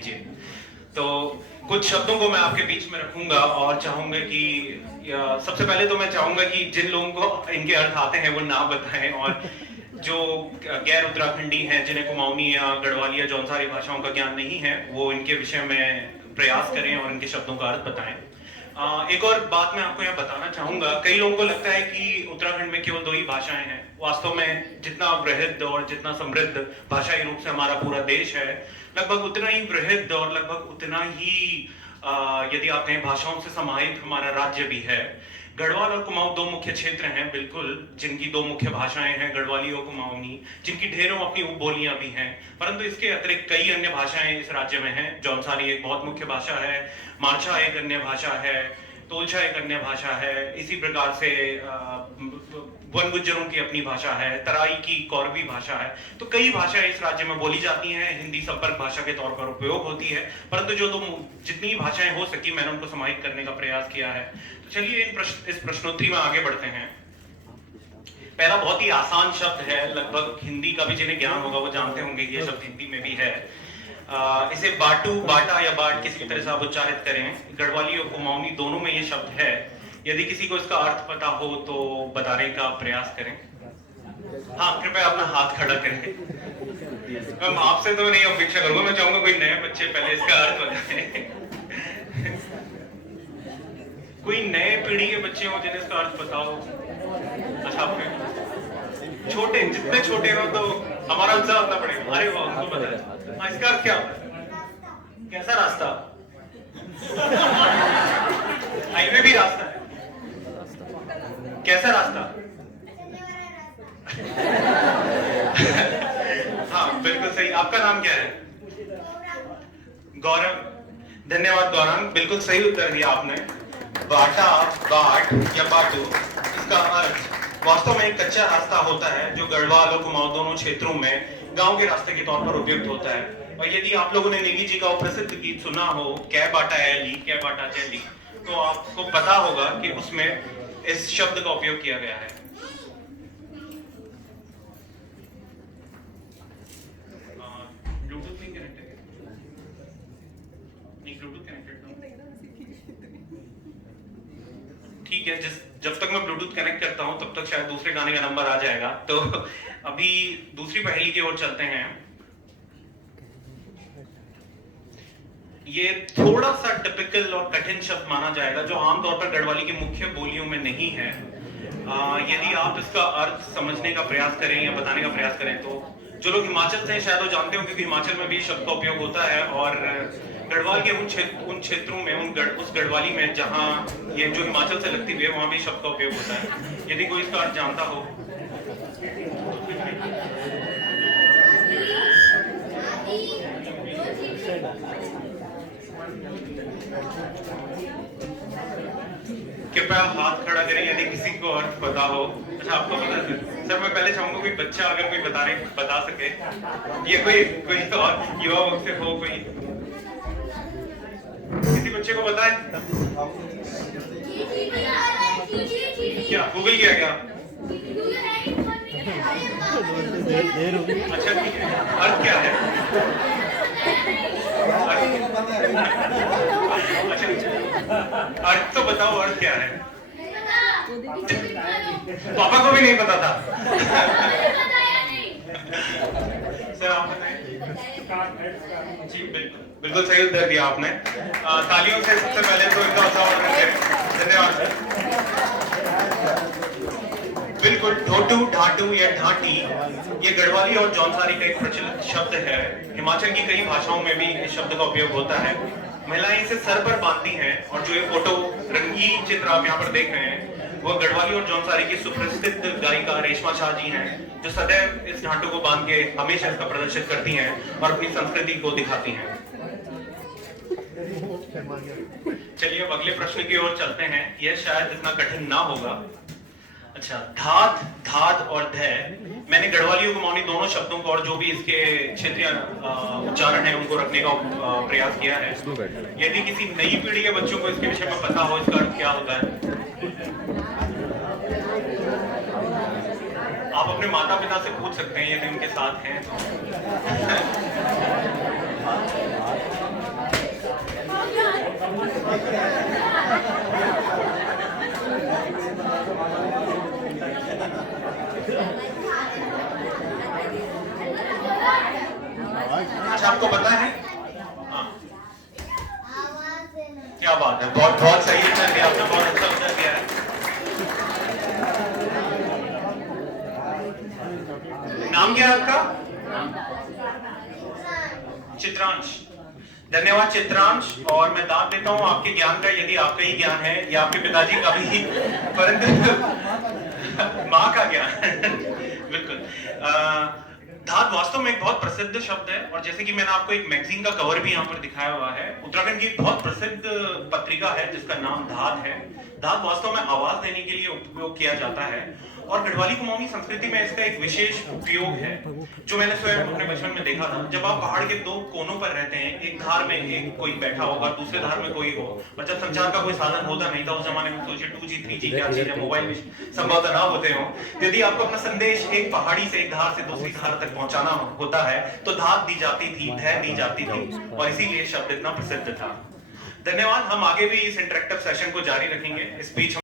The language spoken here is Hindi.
लीजिए। तो कुछ शब्दों को मैं आपके बीच में रखूंगा और चाहूंगा कि सबसे पहले तो मैं चाहूंगा कि जिन लोगों को इनके अर्थ आते हैं वो ना बताएं, और जो गैर उत्तराखंडी हैं, जिन्हें कुमाऊनी या गढ़वाली या जौनसारी भाषाओं का ज्ञान नहीं है, वो इनके विषय में प्रयास करें और इनके शब्दों का अर्थ बताएं। एक और बात मैं आपको यहाँ बताना चाहूंगा, कई लोगों को लगता है कि उत्तराखंड में केवल 2 ही भाषाएं हैं। वास्तव में जितना वृहद और जितना समृद्ध भाषाई रूप से हमारा पूरा देश है, लगभग उतना ही वृहद और लगभग उतना ही यदि आप कहें भाषाओं से समाहित हमारा राज्य भी है। गढ़वाल और कुमाऊं 2 मुख्य क्षेत्र हैं बिल्कुल, जिनकी 2 मुख्य भाषाएं हैं, गढ़वाली और कुमाऊनी, जिनकी ढेरों अपनी उपबोलियां भी हैं। परंतु इसके अतिरिक्त कई अन्य भाषाएं इस राज्य में हैं। जौनसारी एक बहुत मुख्य भाषा है, मारछा एक अन्य भाषा है, तोलछा एक अन्य भाषा है, इसी प्रकार से वन गुज्जरों की अपनी भाषा है, तराई की कौरवी भाषा है। तो कई भाषाएं इस राज्य में बोली जाती हैं, हिंदी संपर्क भाषा के तौर पर उपयोग होती है। परंतु जो जितनी भाषाएं हो सकी मैंने उनको समाहित करने का प्रयास किया है। तो चलिए इस प्रश्नोत्तरी में आगे बढ़ते हैं। पहला बहुत ही आसान शब्द है, लगभग हिंदी का भी जिन्हें ज्ञान होगा वो जानते होंगे ये शब्द हिंदी में भी है। इसे बाटू, बाटा या बाट किसी भी तरह से आप उच्चारित करें। गढ़वाली और कुमाऊनी दोनों में ये शब्द है। यदि किसी को इसका अर्थ पता हो तो बताने का प्रयास करें। हाँ, कृपया अपना हाथ खड़ा करें। मैं आपसे तो नहीं अपेक्षा करूंगा, मैं चाहूंगा कोई नए बच्चे पहले इसका अर्थ बताएं। कोई नए पीढ़ी के बच्चे हो जिन्हें इसका अर्थ पता हो। अच्छा, आपके छोटे, जितने छोटे हो तो हमारा उत्साह उतना बढ़ेगा। अरे वाह, उनको पता है। हाँ, इसका अर्थ क्या होता है? कैसा रास्ता? हाईवे भी रास्ता है। कैसा रास्ता? हाँ, बिल्कुल सही। आपका नाम क्या है? गौरव। धन्यवाद गौरव, बिल्कुल सही उत्तर दिया आपने। बाटा, बाट या बाटू, इसका अर्थ वास्तव में एक कच्चा रास्ता होता है जो गढ़वाल और कुमाऊं दोनों क्षेत्रों में गांव के रास्ते के तौर पर उपयुक्त होता है। और यदि आप लोगों ने नेगी जी का प्रसिद्ध गीत सुना हो, कै बाटा ऐली कै बाटा चैली, तो आपको पता होगा कि उसमें इस शब्द का उपयोग किया गया है। ब्लूटूथ नहीं कनेक्टेड है? नहीं, ब्लूटूथ कनेक्टेड ठीक है। जब तक मैं ब्लूटूथ कनेक्ट करता हूं तब तक शायद दूसरे गाने का नंबर आ जाएगा। तो अभी दूसरी पहेली की ओर चलते हैं। ये थोड़ा सा टिपिकल और कठिन शब्द माना जाएगा जो आमतौर पर गढ़वाली की मुख्य बोलियों में नहीं है। यदि आप इसका अर्थ समझने का प्रयास करें या बताने का प्रयास करें तो जो लोग हिमाचल से हैं शायद वो जानते हो, क्योंकि हिमाचल में भी शब्द का उपयोग होता है। और गढ़वाल के उन क्षेत्रों में उस गढ़वाली में जहां ये जो हिमाचल से लगती हुई है वहां भी शब्द का उपयोग होता है। यदि कोई इसका अर्थ जानता हो। कृपया हाथ खड़ा करें यदि किसी को अर्थ पता हो। अच्छा, आपको पता है? सर, मैं पहले चाहूंगा कोई बच्चा अगर कोई बता सके, ये कोई तो और युवा वर्ग से हो, कोई किसी बच्चे को पता है? क्या गूगल किया क्या? अच्छा, ठीक है। अर्थ क्या है? अर्थ तो बताओ, अर्थ क्या है? पापा को भी नहीं पता था। सर, आप बताएं। जी, बिल्कुल सही उत्तर दिया आपने। तालियों से सबसे पहले तो इनका स्वागत करें। धन्यवाद सर। बिल्कुल, ढोटू, ढाटू या ढाटी ये गढ़वाली और जौनसारी का एक प्रचलित शब्द है। हिमाचल की कई भाषाओं में भी इस शब्द का उपयोग होता है। महिलाएं इसे सर पर बांधती हैं और जो ये फोटो रंगीन चित्र आप यहाँ पर देख रहे हैं वो गढ़वाली और जौनसारी की सुप्रसिद्ध गायिका रेशमा शाह जी हैं, जो सदैव इस ढाटू को बांध के हमेशा इसका प्रदर्शित करती हैं और अपनी संस्कृति को दिखाती हैं। चलिए अब अगले प्रश्न की ओर चलते हैं। यह शायद इतना कठिन ना होगा। अच्छा, धात, धात और धय, मैंने गढ़वाली और कुमाऊनी दोनों शब्दों को और जो भी इसके क्षेत्रीय उच्चारण है उनको रखने का प्रयास किया है। यदि किसी नई पीढ़ी के बच्चों को इसके विषय में पता हो इसका अर्थ क्या होता है, आप अपने माता पिता से पूछ सकते हैं यदि उनके साथ हैं तो। बात है, बहुत बहुत सही उत्तर दिया आपने, बहुत अच्छा उत्तर दिया है। नाम क्या है आपका? चित्रांश। धन्यवाद चित्रांश। और मैं दाद देता हूं आपके ज्ञान का, यदि आपका ही ज्ञान है या आपके पिताजी का भी, परंतु माँ का ज्ञान बिल्कुल। धात वास्तव में एक बहुत प्रसिद्ध शब्द है, और जैसे कि मैंने आपको एक मैगजीन का कवर भी यहाँ पर दिखाया हुआ है, उत्तराखंड की एक बहुत प्रसिद्ध पत्रिका है जिसका नाम धात है। धात वास्तव में आवाज देने के लिए उपयोग किया जाता है, और गढ़वाली कुमाऊनी संस्कृति में इसका एक विशेष उपयोग है जो मैंने स्वयं अपने बचपन में देखा था। जब आप पहाड़ के दो कोनों पर रहते हैं, एक धार में एक कोई बैठा होगा, दूसरे धार में कोई हो, और जब संचार का कोई साधन होता नहीं था उस जमाने में, सोचिए 2G 3G क्या चीज है, मोबाइल भी संभवतः ना होते हो, यदि आपको अपना संदेश एक पहाड़ी से एक धार से दूसरी धार तक पहुंचाना होता है तो धात दी जाती थी, धै दी जाती थी, और इसीलिए शब्द इतना प्रसिद्ध था। धन्यवाद। हम आगे भी इस इंटरेक्टिव सेशन को जारी रखेंगे। इस बीच